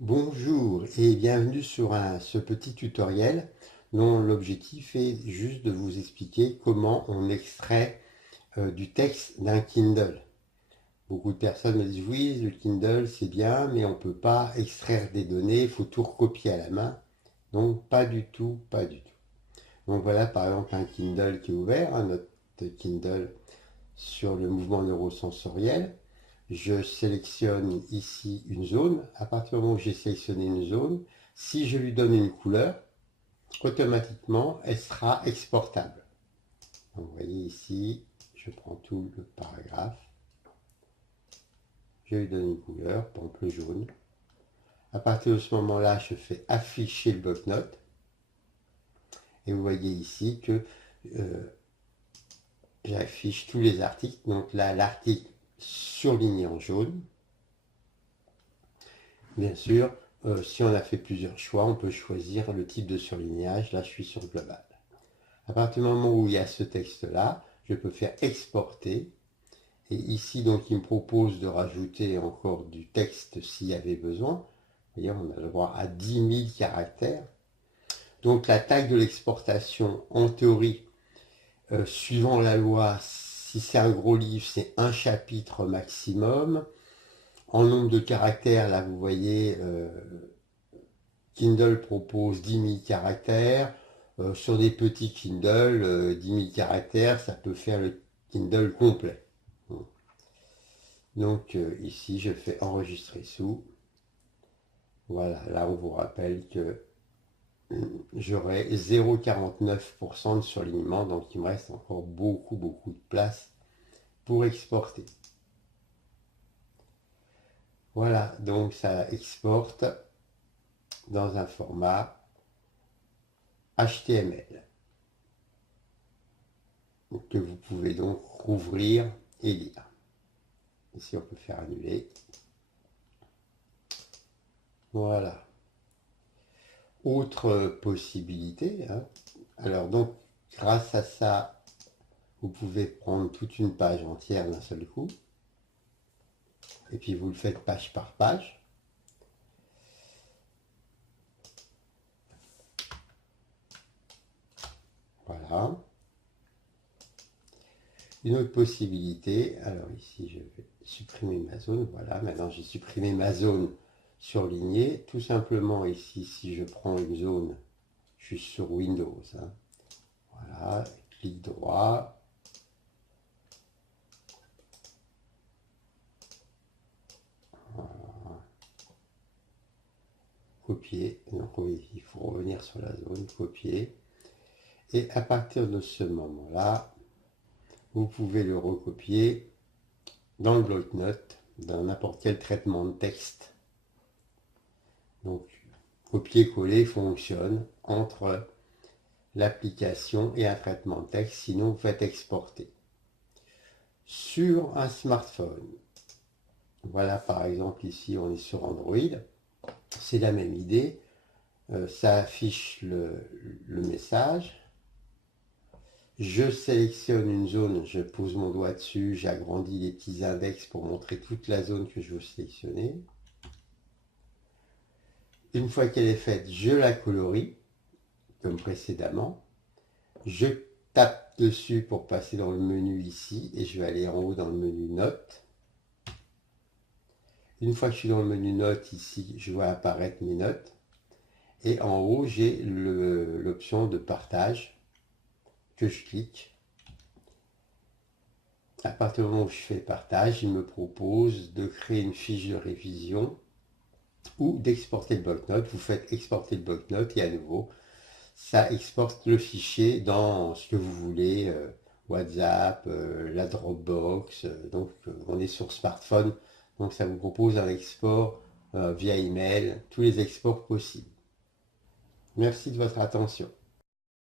Bonjour et bienvenue sur ce petit tutoriel dont l'objectif est juste de vous expliquer comment on extrait du texte d'un Kindle. Beaucoup de personnes me disent oui, le Kindle c'est bien, mais on ne peut pas extraire des données, il faut tout recopier à la main. Donc pas du tout, pas du tout. Donc voilà par exemple un Kindle qui est ouvert, notre Kindle sur le mouvement neurosensoriel. Je sélectionne ici une zone. À partir du moment où j'ai sélectionné une zone, si je lui donne une couleur, automatiquement, elle sera exportable. Donc, vous voyez ici, je prends tout le paragraphe. Je lui donne une couleur, par exemple le jaune. À partir de ce moment-là, je fais afficher le bloc-notes. Et vous voyez ici que j'affiche tous les articles. Donc là, l'article surligné en jaune. Bien sûr, si on a fait plusieurs choix, on peut choisir le type de surlignage. Là, je suis sur global. À partir du moment où il y a ce texte-là, je peux faire exporter. Et ici, donc, il me propose de rajouter encore du texte s'il y avait besoin. Vous voyez, on a le droit à 10 000 caractères. Donc, la taille de l'exportation, en théorie, suivant la loi, si c'est un gros livre, c'est un chapitre maximum. En nombre de caractères, là, vous voyez, Kindle propose 10 000 caractères. Sur des petits Kindle, 10 000 caractères, ça peut faire le Kindle complet. Donc ici, je fais enregistrer sous. Voilà, là on vous rappelle que j'aurai 0,49% de surlignement, donc il me reste encore beaucoup de place pour exporter. Voilà, donc ça exporte dans un format HTML que vous pouvez donc rouvrir et lire. Ici on peut faire annuler. Voilà. Autre possibilité, hein. Alors donc grâce à ça, vous pouvez prendre toute une page entière d'un seul coup. Et puis vous le faites page par page. Voilà. Une autre possibilité, alors ici je vais supprimer ma zone. Voilà, maintenant j'ai supprimé ma zone surlignée. Tout simplement ici, si je prends une zone, je suis sur Windows, hein. Voilà, clic droit. Voilà. Copier. Donc oui, il faut revenir sur la zone, copier. Et à partir de ce moment-là, vous pouvez le recopier dans le bloc-notes, dans n'importe quel traitement de texte. Donc, copier-coller fonctionne entre l'application et un traitement de texte, sinon vous faites exporter. Sur un smartphone, voilà par exemple ici on est sur Android, c'est la même idée, ça affiche le message. Je sélectionne une zone, je pose mon doigt dessus, j'agrandis les petits index pour montrer toute la zone que je veux sélectionner. Une fois qu'elle est faite, je la colorie, comme précédemment. Je tape dessus pour passer dans le menu ici, et je vais aller en haut dans le menu Notes. Une fois que je suis dans le menu Notes, ici, je vois apparaître mes notes. Et en haut, j'ai l'option de partage que je clique. À partir du moment où je fais partage, il me propose de créer une fiche de révision ou d'exporter le bloc-notes. Vous faites exporter le bloc-notes et à nouveau, ça exporte le fichier dans ce que vous voulez, WhatsApp, la Dropbox. Donc on est sur smartphone, donc ça vous propose un export via email, tous les exports possibles. Merci de votre attention.